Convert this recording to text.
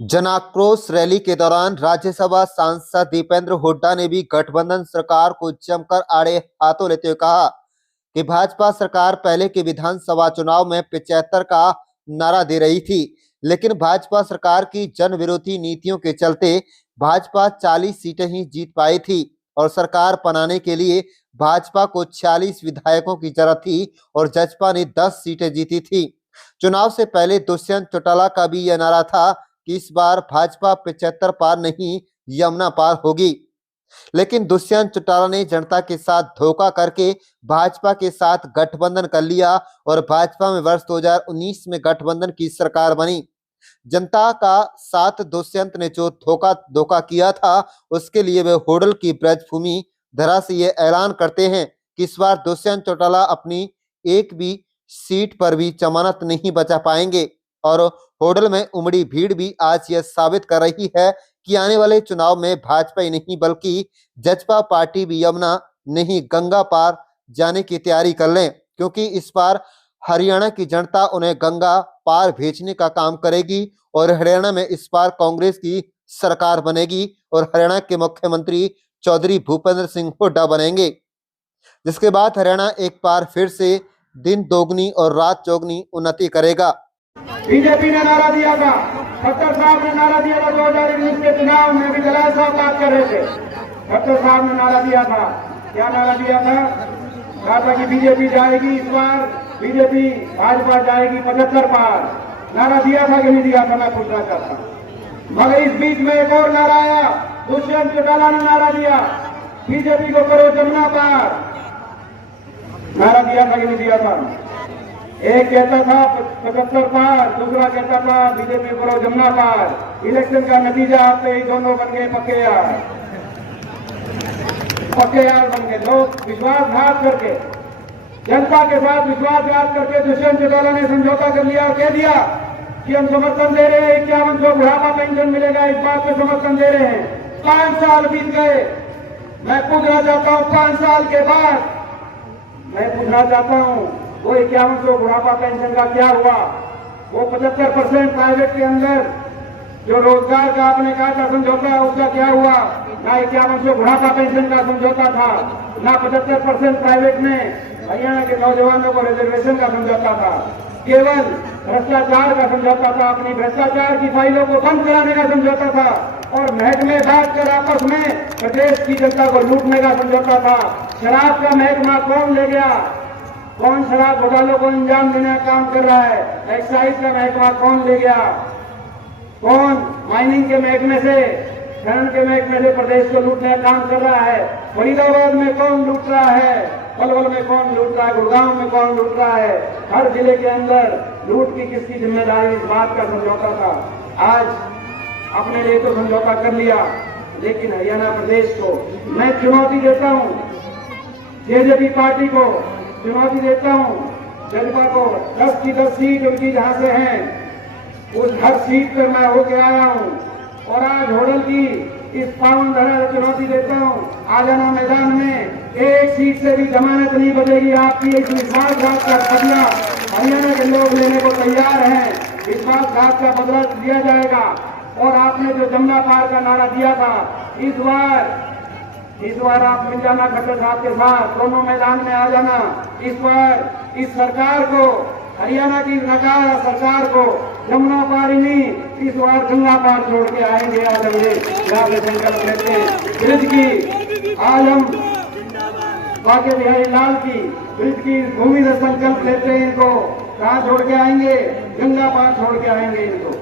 जनाक्रोश rally के दौरान राज्यसभा सांसद दीपेंद्र हुड्डा ने भी गठबंधन सरकार को जमकर आड़े हाथों लेते हुए कहा कि भाजपा सरकार पहले के विधानसभा चुनाव में 75 का नारा दे रही थी, लेकिन भाजपा सरकार की जन विरोधी नीतियों के चलते भाजपा 40 सीटें ही जीत पाई थी और सरकार बनाने के लिए भाजपा को 46 विधायकों की जरूरत थी और जसपा ने 10 सीटें जीती थी। चुनाव से पहले दुष्यंत चौटाला का भी यह नारा था कि इस बार भाजपा 75 पार नहीं, यमुना पार होगी। लेकिन दुष्यंत चौटाला ने जनता के साथ धोखा करके भाजपा के साथ गठबंधन कर लिया और भाजपा में वर्ष 2019 में गठबंधन की सरकार बनी। जनता का साथ दुष्यंत ने जो धोखा किया था, उसके लिए वे होडल की ब्रजभूमि धरा से ये ऐलान करते हैं कि इस बार दुष्यंत चौटाला अपनी एक भी सीट पर भी जमानत नहीं बचा पाएंगे और होडल में उमड़ी भीड़ भी आज यह साबित कर रही है कि आने वाले चुनाव में भाजपा ही नहीं बल्कि जसपा पार्टी भी यमुना नहीं गंगा पार जाने की तैयारी कर लें, क्योंकि इस बार हरियाणा की जनता उन्हें गंगा पार भेजने का काम करेगी और हरियाणा में इस बार कांग्रेस की सरकार बनेगी और हरियाणा के मुख्यमंत्री चौधरी भूपेंद्र सिंह हुड्डा बनेंगे, जिसके बाद हरियाणा एक बार फिर से दिन दोगुनी और रात चौगुनी उन्नति करेगा। बीजेपी ने नारा दिया था, खट्टर साहब ने नारा दिया था 2019 के चुनाव में भी दलाल साहब बात कर रहे थे। खट्टर साहब ने नारा दिया था, क्या नारा दिया था? कहा था कि बीजेपी जाएगी इस बार, बीजेपी भाजपा जाएगी 75 पार। नारा दिया था कि नहीं दिया था, मैं पूछना चाहता हूँ। मगर इस बीच में एक और नारा आया, दुष्यंत चौटाला ने नारा दिया, बीजेपी को करो जमुना पार। नारा दिया था कि नहीं दिया था? एक कहता था 75 पार, दूसरा कहता था बीजेपी करो जमुना पार। इलेक्शन का नतीजा आते ही दोनों बन गए पक्के यार बन गए। लोग विश्वासघात करके, जनता के साथ विश्वासघात करके दुष्यंत चौटाला ने समझौता कर लिया और कह दिया कि हम समर्थन दे रहे हैं, 5100 बुढ़ापा पेंशन मिलेगा, इस बात पे समर्थन दे रहे हैं। 5 साल बीत गए। मैं पूछना चाहता हूँ 5 साल के बाद मैं पूछना चाहता हूँ वो 5100 बुढ़ापा पेंशन का क्या हुआ? वो 75% प्राइवेट के अंदर जो रोजगार का आपने कहा था समझौता, उसका क्या हुआ? ना 5100 बुढ़ापा पेंशन का समझौता था, ना 75% प्राइवेट में हरियाणा के नौजवानों को रिजर्वेशन का समझौता था। केवल भ्रष्टाचार का समझौता था, अपनी भ्रष्टाचार की फाइलों को बंद कराने का समझौता था और महकमे बांटकर आपस में प्रदेश की जनता को लूटने का समझौता था। शराब का महकमा कौन ले गया? कौन शराब घोटालों को अंजाम देने का काम कर रहा है? एक्साइज का महकमा कौन ले गया? कौन माइनिंग के महकमे से, खनन के महकमे से प्रदेश को लूटने का काम कर रहा है? फरीदाबाद में कौन लूट रहा है? पलवल में कौन लूट रहा है? गुड़गांव में कौन लूट रहा है? हर जिले के अंदर लूट की किसकी जिम्मेदारी? इस बात का समझौता था। आज अपने लिए तो समझौता कर लिया, लेकिन हरियाणा प्रदेश को मैं चुनौती देता हूँ, जेजेपी पार्टी को चुनौती देता हूँ, जसपा को 10 की 10 सीट उनकी जहां से हैं उस हर सीट पर मैं होके आया हूँ और आज होडल की इस पावन धरा चुनौती देता हूँ। आ जाना मैदान में, एक सीट से भी जमानत नहीं बचेगी। आपकी एक विश्वासघात का बदला हरियाणा के लोग लेने को तैयार हैं। विश्वासघात का बदला दिया जाएगा और आपने जो जमुना पार का नारा दिया था, इस बार आप मिल जाना खट्टर साहब के साथ, दोनों मैदान में आ जाना। इस बार इस सरकार को, हरियाणा की नकारा सरकार को जमुना पार ही नहीं, इस बार गंगा पार छोड़ के आएंगे। आज हम ये संकल्प लेते हैं। ब्रिज की आज हम बाके बिहारी लाल की ब्रिज की भूमि से संकल्प लेते हैं। इनको कहाँ छोड़ के आएंगे? गंगा पार छोड़ के आएंगे इनको।